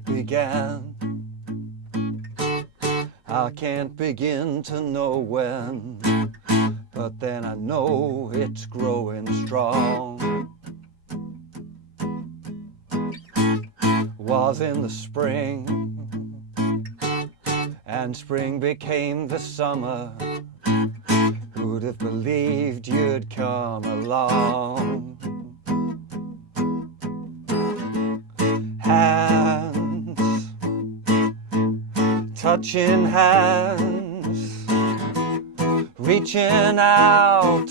it began. I can't begin to know when, but then I know it's growing strong. Was in the spring, and spring became the summer. Who'd have believed you'd come along? Hands, touching hands, reaching out,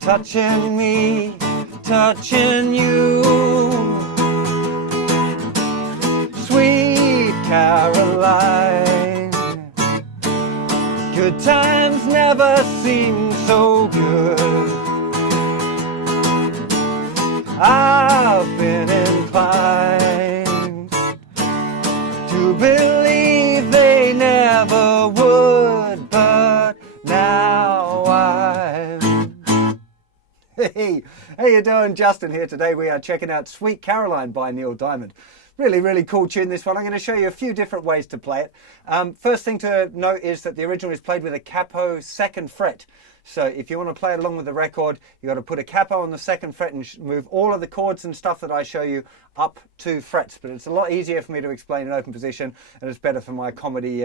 touching me, touching you. Sweet Caroline, good times never seem so good. I've been inclined to believe they never would, but now I'm... Hey, how you doing? Justin here. Today we are checking out Sweet Caroline by Neil Diamond. Really cool tune, this one. I'm going to show you a few different ways to play it. First thing to note is that the original is played with a capo 2nd fret. So if you want to play it along with the record, you've got to put a capo on the 2nd fret and move all of the chords and stuff that I show you up 2 frets. But it's a lot easier for me to explain in open position, and it's better for my comedy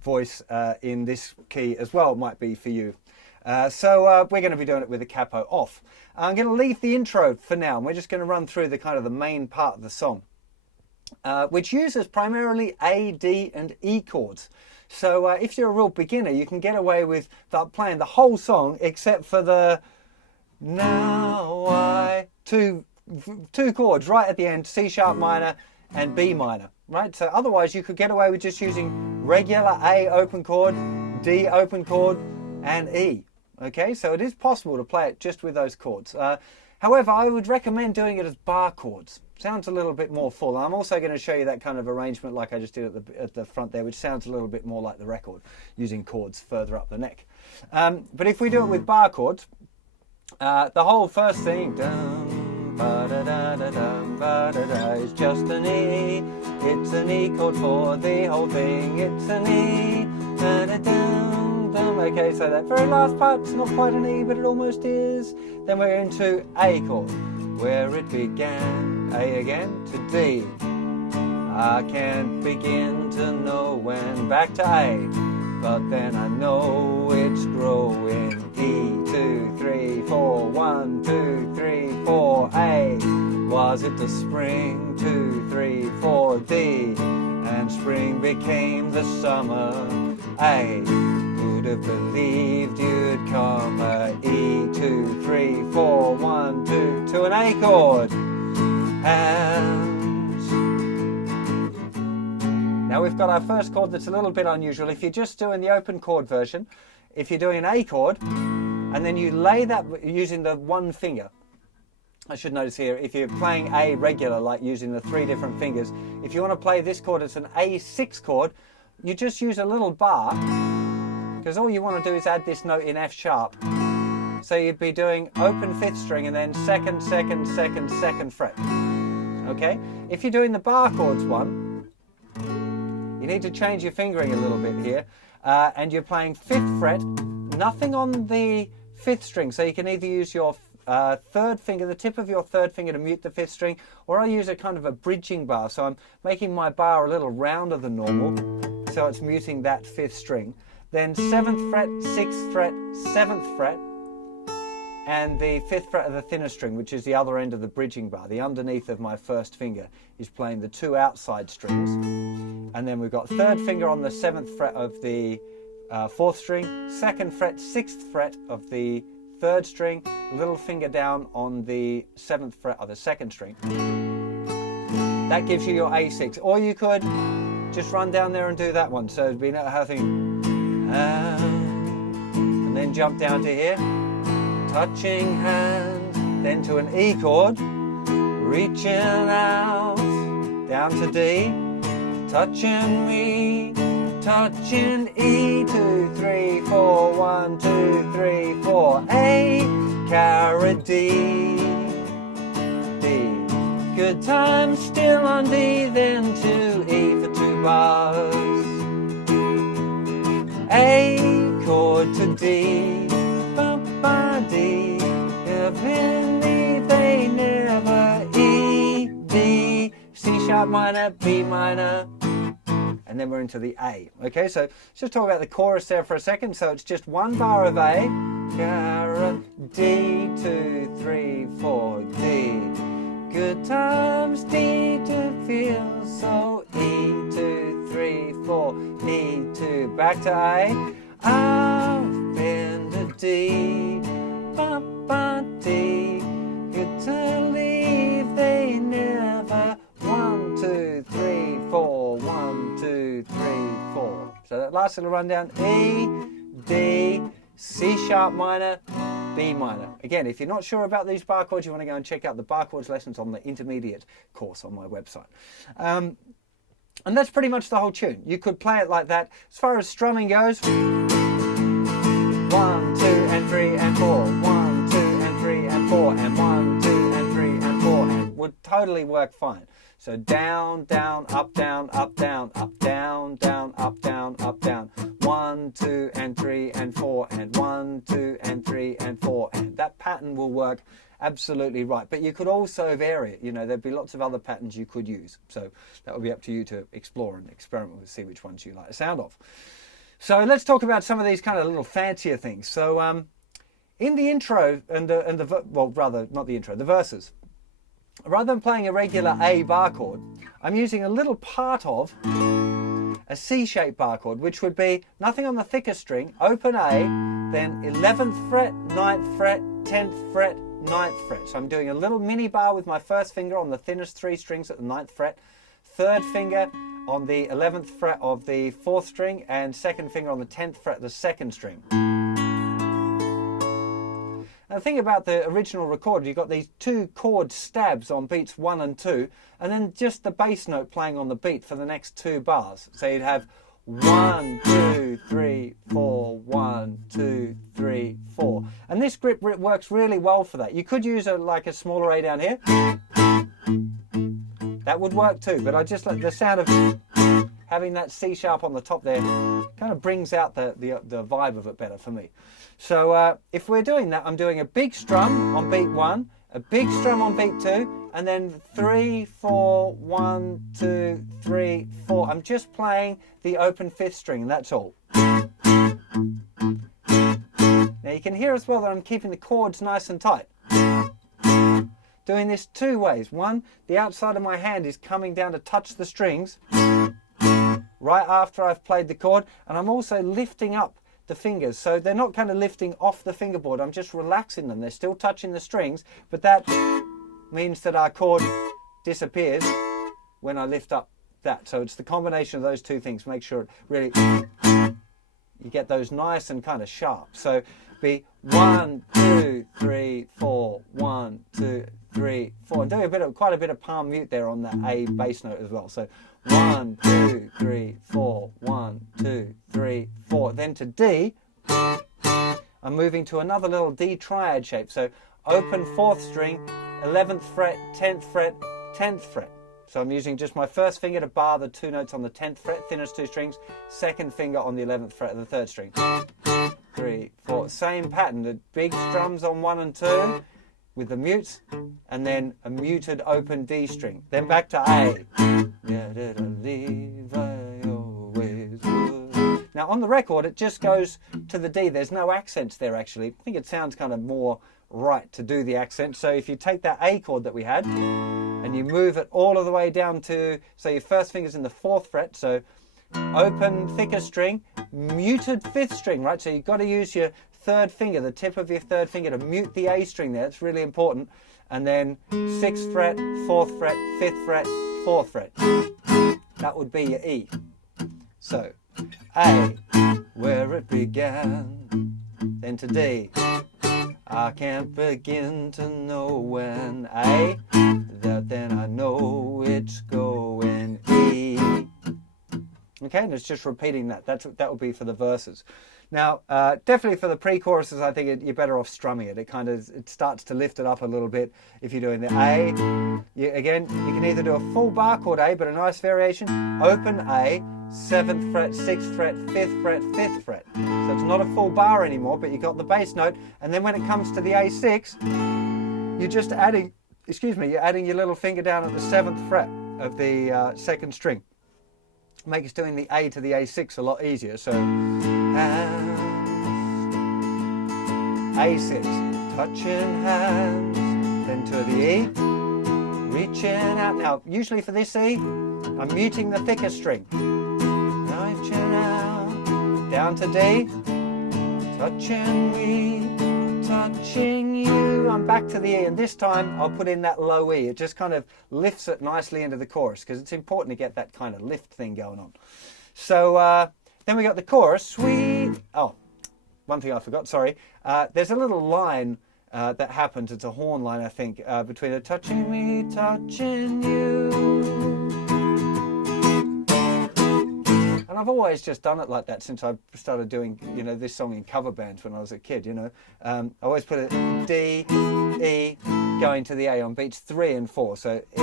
voice in this key as well, it might be for you. So we're going to be doing it with the capo off. I'm going to leave the intro for now, and we're just going to run through the kind of the main part of the song. Which uses primarily A, D and E chords. So if you're a real beginner, you can get away with playing the whole song except for the now I, two chords right at the end, C sharp minor and B minor, right? So otherwise you could get away with just using regular A open chord, D open chord and E. Okay, so it is possible to play it just with those chords. However, I would recommend doing it as bar chords. Sounds a little bit more full. I'm also going to show you that kind of arrangement like I just did at the front there, which sounds a little bit more like the record, using chords further up the neck. But if we do it with bar chords, the whole first thing is just an E. It's an E chord for the whole thing. It's an E. Okay, so that very last part's not quite an E, but it almost is. Then we're into A chord, where it began. A again to D. I can't begin to know when. Back to A, but then I know it's growing. E, 2, 3, 4, 1, 2, 3, 4. A, was it the spring? 2, 3, 4. D, and spring became the summer. A, who'd have believed you'd come? E, 2, 3, 4, 1, 2, to an A chord. Hands. Now we've got our first chord that's a little bit unusual. If you're just doing the open chord version, if you're doing an A chord and then you lay that using the one finger, I should notice here, if you're playing A regular, like using the 3 different fingers, if you want to play this chord, it's an A6 chord, you just use a little bar, because all you want to do is add this note in F sharp. So you'd be doing open 5th string and then 2nd, 2nd, 2nd, 2nd fret. Okay? If you're doing the bar chords one, you need to change your fingering a little bit here. And you're playing 5th fret, nothing on the 5th string. So you can either use your 3rd finger, the tip of your 3rd finger to mute the 5th string, or I use a kind of a bridging bar. So I'm making my bar a little rounder than normal, so it's muting that 5th string. Then 7th fret, 6th fret, 7th fret, and the 5th fret of the thinner string, which is the other end of the bridging bar. The underneath of my 1st finger is playing the 2 outside strings. And then we've got 3rd finger on the 7th fret of the 4th string, 2nd fret, 6th fret of the 3rd string, little finger down on the 7th fret of the 2nd string. That gives you your A6. Or you could just run down there and do that one. So it'd be having... and then jump down to here. Touching hands, then to an E chord, reaching out, down to D, touching me, touching E, 2, 3, 4, 1, 2, 3, 4, A, cara D, D. Good Good times still on D, then to E for 2 bars. A chord to D, ba ba D. If in E they never E, D, C sharp minor, B minor, and then we're into the A. Okay, so let's just talk about the chorus there for a second. So it's just 1 bar of A, D, 2, 3, 4, D. Good times D to feel so E, 2, 3, 4, E, 2, back to A. I've been to D, ba ba D. Good to leave, they never. 1, 2, 3, 4, 1, 2, 3, 4. So that last little rundown: E, D, C sharp minor, B minor. Again, if you're not sure about these bar chords, you want to go and check out the bar chords lessons on the intermediate course on my website. And that's pretty much the whole tune. You could play it like that. As far as strumming goes, 1, 2 and 3 and 4, 1, 2 and 3 and 4, and 1, 2 and 3 and 4, and would totally work fine. So down, down, up, down, up, down, up, down, down, up, down, up, down. 1, 2 and 3 and 4, and 1, 2 and 3 and 4, and that pattern will work absolutely right. But you could also vary it. You know, there'd be lots of other patterns you could use. So that would be up to you to explore and experiment with, see which ones you like the sound of. So let's talk about some of these kind of little fancier things. So in the intro and the well, rather not the intro, the verses. Rather than playing a regular A bar chord, I'm using a little part of a C-shaped bar chord, which would be nothing on the thicker string, open A, then 11th fret, 9th fret, 10th fret, 9th fret. So I'm doing a little mini bar with my first finger on the thinnest 3 strings at the 9th fret, third finger on the 11th fret of the 4th string, and second finger on the 10th fret of the 2nd string. Now the thing about the original record, you've got these 2 chord stabs on beats 1 and 2, and then just the bass note playing on the beat for the next 2 bars. So you'd have 1, 2, 3, 4, 1, 2, 3, 4. And this grip works really well for that. You could use like a smaller A down here. That would work too, but I just like the sound of having that C sharp on the top there, kind of brings out the vibe of it better for me. So if we're doing that, I'm doing a big strum on beat 1, a big strum on beat 2, and then 3, 4, 1, 2, 3, 4. I'm just playing the open 5th string, and that's all. Now you can hear as well that I'm keeping the chords nice and tight. Doing this 2 ways. One, the outside of my hand is coming down to touch the strings right after I've played the chord, and I'm also lifting up the fingers, so they're not kind of lifting off the fingerboard, I'm just relaxing them. They're still touching the strings, but that means that our chord disappears when I lift up that. So it's the combination of those 2 things. Make sure it really, you get those nice and kind of sharp. So be 1, 2, 3, 4, 1, 2, 3, 4, and do quite a bit of palm mute there on that A bass note as well. So 1, 2, 3, 4, 1, 2, 3, 4. Then to D, I'm moving to another little D triad shape. So open 4th string, 11th fret, 10th fret, 10th fret. So I'm using just my first finger to bar the 2 notes on the 10th fret, thinnest 2 strings, second finger on the 11th fret of the 3rd string. 3, 4, same pattern, the big strums on 1 and 2 with the mutes, and then a muted open D string. Then back to A. Now on the record it just goes to the D, there's no accents there actually. I think it sounds kind of more right to do the accent. So if you take that A chord that we had and you move it all of the way down to, so your first finger's in the 4th fret, so open thicker string, muted 5th string, right? So you've got to use your 3rd finger, the tip of your 3rd finger to mute the A string there, it's really important. And then 6th fret, 4th fret, 5th fret, 4th fret. That would be your E. So A, where it began, then to D. I can't begin to know when. A, then I know it's going E. Okay, and it's just repeating that. That would be for the verses. Now, definitely for the pre-choruses, I think you're better off strumming it. It starts to lift it up a little bit. If you're doing the A, again, you can either do a full bar chord A, but a nice variation. Open A, 7th fret, 6th fret, 5th fret, 5th fret. So it's not a full bar anymore, but you've got the bass note. And then when it comes to the A6, you're just adding, you're adding your little finger down at the 7th fret of the 2nd string. Makes doing the A to the A6 a lot easier. So hands, A6, touching hands, then to the E, reaching out. Now, usually for this E, I'm muting the thicker string. Reaching out, down to D, touching me, touching you. I'm back to the E, and this time I'll put in that low E. It just kind of lifts it nicely into the chorus, because it's important to get that kind of lift thing going on. So then we got the chorus. Sweet. Oh, one thing I forgot, sorry. There's a little line that happens. It's a horn line, I think, between the touching me, touching you. And I've always just done it like that since I started doing, this song in cover bands when I was a kid, I always put a D, E, going to the A on beats 3 and 4. So E,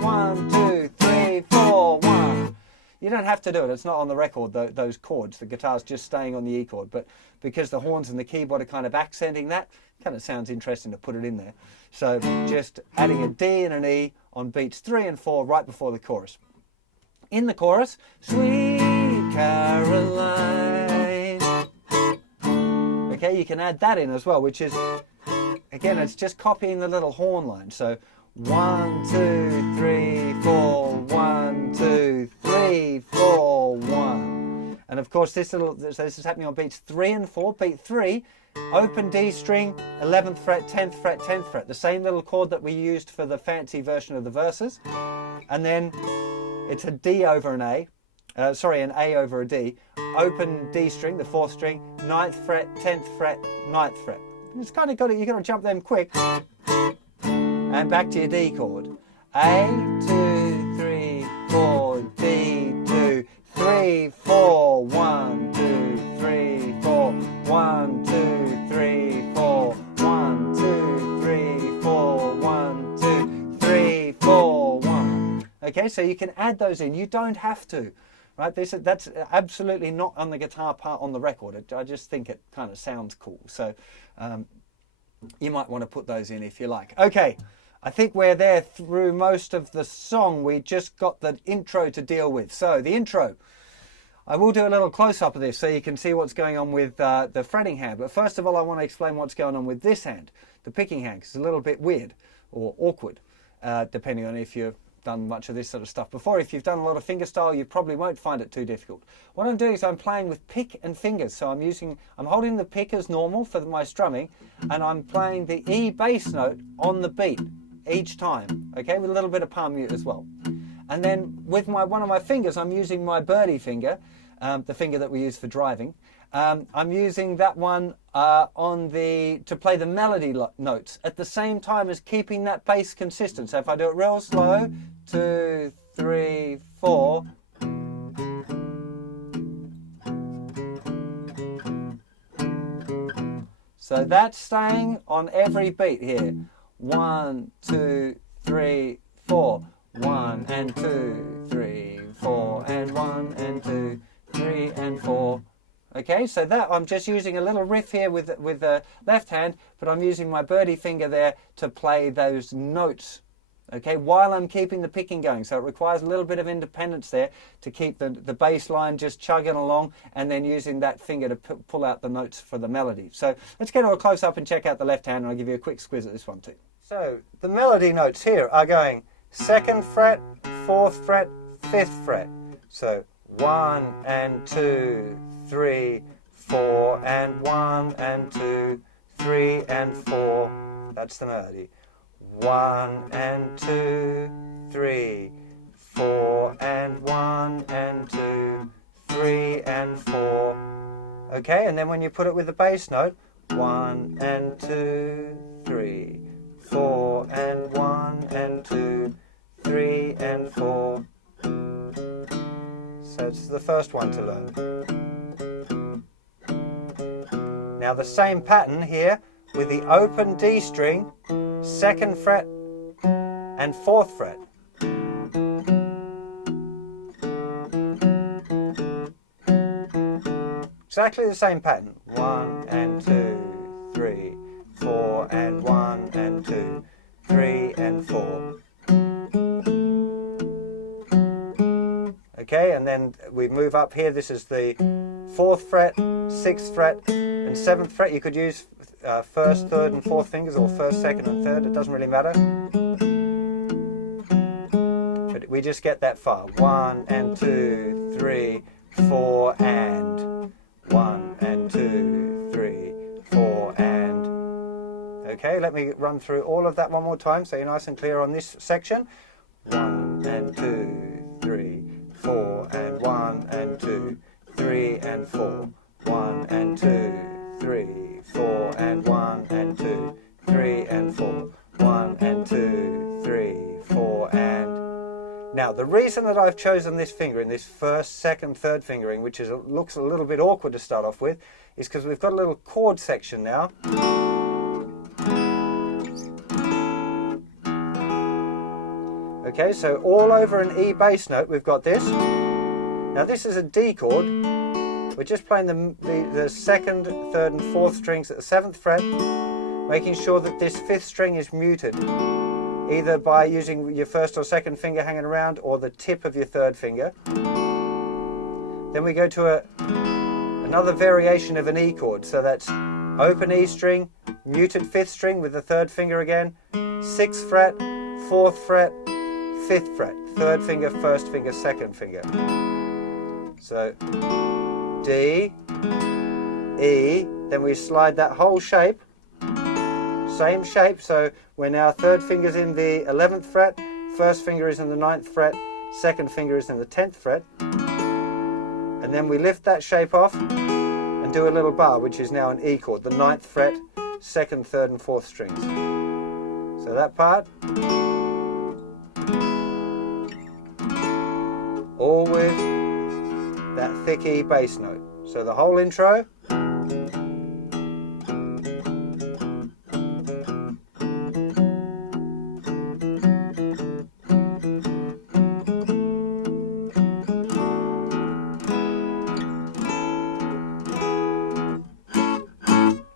1, 2, 3, 4, 1. You don't have to do it. It's not on the record, those chords. The guitar's just staying on the E chord. But because the horns and the keyboard are kind of accenting that, kind of sounds interesting to put it in there. So just adding a D and an E on beats 3 and 4 right before the chorus. In the chorus, Sweet Caroline. Okay, you can add that in as well, which is, again, it's just copying the little horn line. So 1, 2, 3, 4, 1, 2, 3, 4, 1. And of course, this is happening on beats 3 and 4. Beat 3, open D string, 11th fret, 10th fret, 10th fret. The same little chord that we used for the fancy version of the verses. And then it's a D over an A, an A over a D, open D string, the 4th string, 9th fret, 10th fret, 9th fret. It's kind of you've got to jump them quick. And back to your D chord. A, 2, 3, 4, D, 2, 3, 4, 1, 2, 3, 4, 1, 2, 3, 4, 1, 2, 3, 4, 1, 2, 3, 4, 1. Okay, so you can add those in. You don't have to, right? That's absolutely not on the guitar part on the record. I just think it kind of sounds cool. So you might want to put those in if you like. Okay, I think we're there through most of the song. We just got the intro to deal with. So the intro. I will do a little close-up of this so you can see what's going on with the fretting hand. But first of all, I want to explain what's going on with this hand, the picking hand, because it's a little bit weird or awkward, depending on if you've done much of this sort of stuff before. If you've done a lot of fingerstyle, you probably won't find it too difficult. What I'm doing is I'm playing with pick and fingers. So I'm holding the pick as normal for my strumming, and I'm playing the E bass note on the beat each time, okay, with a little bit of palm mute as well. And then with one of my fingers, I'm using my birdie finger, the finger that we use for driving. I'm using that one to play the melody notes at the same time as keeping that bass consistent. So if I do it real slow, 2, 3, 4. So that's staying on every beat here. 1, 2, 3, 4. 1 and 2, 3, 4, and 1 and 2, 3 and 4. Okay, so that I'm just using a little riff here with the left hand, but I'm using my birdie finger there to play those notes, okay, while I'm keeping the picking going. So it requires a little bit of independence there to keep the bass line just chugging along, and then using that finger to pull out the notes for the melody. So let's get a close up and check out the left hand, and I'll give you a quick squiz at this one too. So the melody notes here are going 2nd fret, 4th fret, 5th fret. So 1 and 2, 3, 4, and 1 and 2, 3 and 4. That's the melody. 1 and 2, 3, 4, and 1 and 2, 3 and 4. Okay, and then when you put it with the bass note, 1 and 2, 3, 4, and 1 and 2, 3 and 4. So it's the first one to learn. Now the same pattern here with the open D string, 2nd fret and 4th fret. Exactly the same pattern. 1 and 2, 3, 4, and 1 and 2, 3 and 4. Okay, and then we move up here. This is the 4th fret, 6th fret, and 7th fret. You could use 1st, 3rd, and 4th fingers, or 1st, 2nd, and 3rd. It doesn't really matter. But we just get that far. 1 and 2, 3, 4, and 1 and 2, 3, 4, and. Okay, let me run through all of that one more time so you're nice and clear on this section. 1 and 2, 3, 4, and 1 and 2, 3 and 4. 1 and 2, 3, 4, and 1 and 2, 3 and 4. 1 and 2, 3, 4, and. Now the reason that I've chosen this fingering, this 1st, 2nd, 3rd fingering, which looks a little bit awkward to start off with, is because we've got a little chord section now. Okay, so all over an E bass note we've got this. Now this is a D chord. We're just playing the 2nd, 3rd and 4th strings at the 7th fret, making sure that this 5th string is muted, either by using your 1st or 2nd finger hanging around or the tip of your 3rd finger. Then we go to another variation of an E chord, so that's open E string, muted 5th string with the 3rd finger again, 6th fret, 4th fret, 5th fret, 3rd finger, 1st finger, 2nd finger. So D, E, then we slide that whole shape, same shape, so we're now 3rd finger's in the 11th fret, 1st finger is in the 9th fret, 2nd finger is in the 10th fret, and then we lift that shape off and do a little bar, which is now an E chord, the 9th fret, 2nd, 3rd and 4th strings. So that part, all with that thick E bass note. So the whole intro.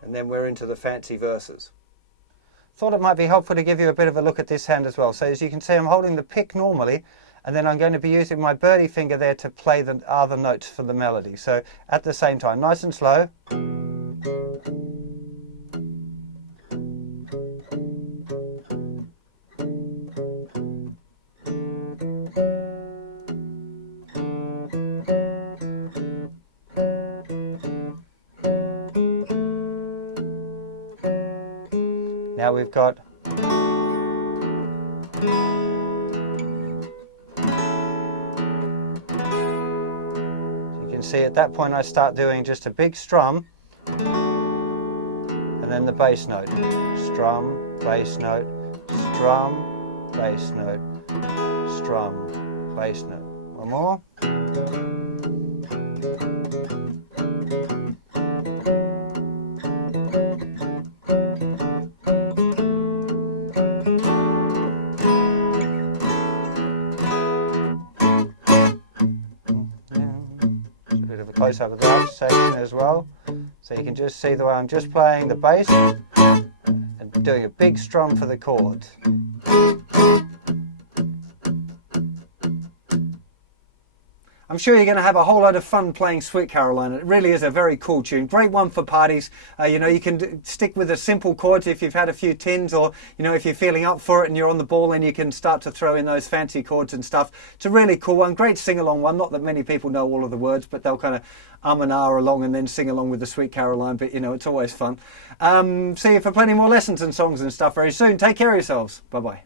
And then we're into the fancy verses. Thought it might be helpful to give you a bit of a look at this hand as well. So as you can see, I'm holding the pick normally, and then I'm going to be using my birdie finger there to play the other notes for the melody. So at the same time, nice and slow. Now we've got see at that point I start doing just a big strum and then the bass note. Strum, bass note, strum, bass note, strum, bass note. One more. Close up of that section as well, so you can just see the way I'm just playing the bass and doing a big strum for the chords. I'm sure you're going to have a whole lot of fun playing Sweet Caroline. It really is a very cool tune. Great one for parties. You know, you can stick with the simple chords if you've had a few tins, or, you know, if you're feeling up for it and you're on the ball, and you can start to throw in those fancy chords and stuff. It's a really cool one. Great sing-along one. Not that many people know all of the words, but they'll kind of and ah along and then sing along with the Sweet Caroline. But, you know, it's always fun. See you for plenty more lessons and songs and stuff very soon. Take care of yourselves. Bye-bye.